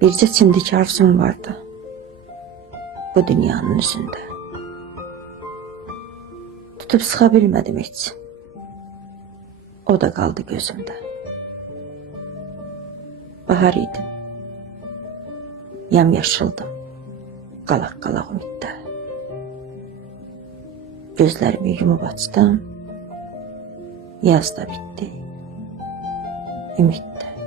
Bircə çimdik arzum vardı bu dünyanın üzündə. Tutup sıxa bilmədim heç. O da qaldı gözümdə. Bahar idim. Yamyaşıldım. Qalaq-qalaq ümiddə. Gözlərimi yumub açdım. Yaz da bitti. Ümid də.